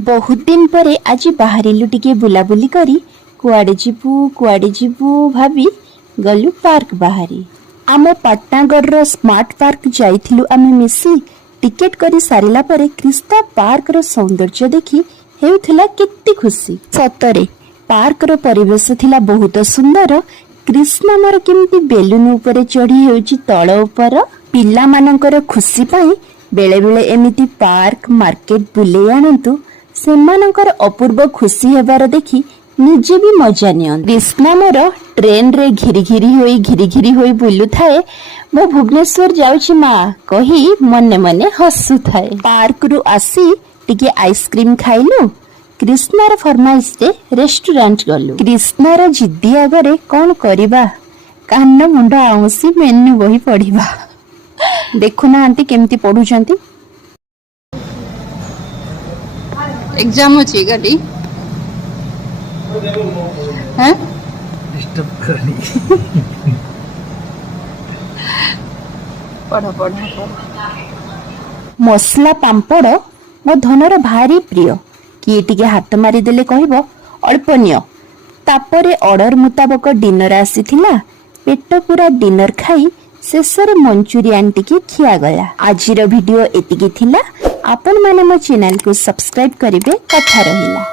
बहुत दिन परे आज बाहरिलु टिके बुलाबुली करी कुआडे जीवु भाभी गलु पार्क बाहरी। आम पाटनागढ़ स्मार्ट पार्क जाइथिलु आमे मिसी टिकेट करी सारिला परे क्रिस्ता पार्क रो सौंदर्य देखी हेउथिला केते खुशी। सतरे पार्क रो परिवेश थिला बहुत सुंदर। कृष्ण मोर केमती बेलून ऊपर चढ़ी हेउची तळ ऊपर। पिला मानकर खुशी पाई बेले बेले एमिति पार्क मार्केट बुले आनंतु सेमानकर अपूर्व खुशी हेबार देखी निजे भी मजा नियन। कृष्णा मोर ट्रेन रे घिरी घिरी होई बुलु थाए। मो भुवनेश्वर जाउची मा कही मने मने हसु थाए। पार्क रु आसी टिके आइसक्रीम खाइलु। कृष्णार फरमाइश रे रेस्टोरेंट गलु। कृष्णार जिद्दी आगरे कौन करिबा कान मुंड आउसी मेन्यू बही पढ़िबा। देखु ना आंटी केमती पढुचंती। एग्जाम अछि गाडी हैं डिस्टर्ब करनी पढ़ मसला पांपड़ मो धनर भारी प्रिय। किए टिके हाथ मारी देले कहबो अल्प नियो। तापरे ऑर्डर मुताबक डिनर आसीथिला। पेट पूरा डिनर खाई शेषर मंचूरियन टिके खिया गला। आजिर वीडियो एतिकी थिला। आपण माने मो चैनल को सब्सक्राइब करिवे कथा रहिला।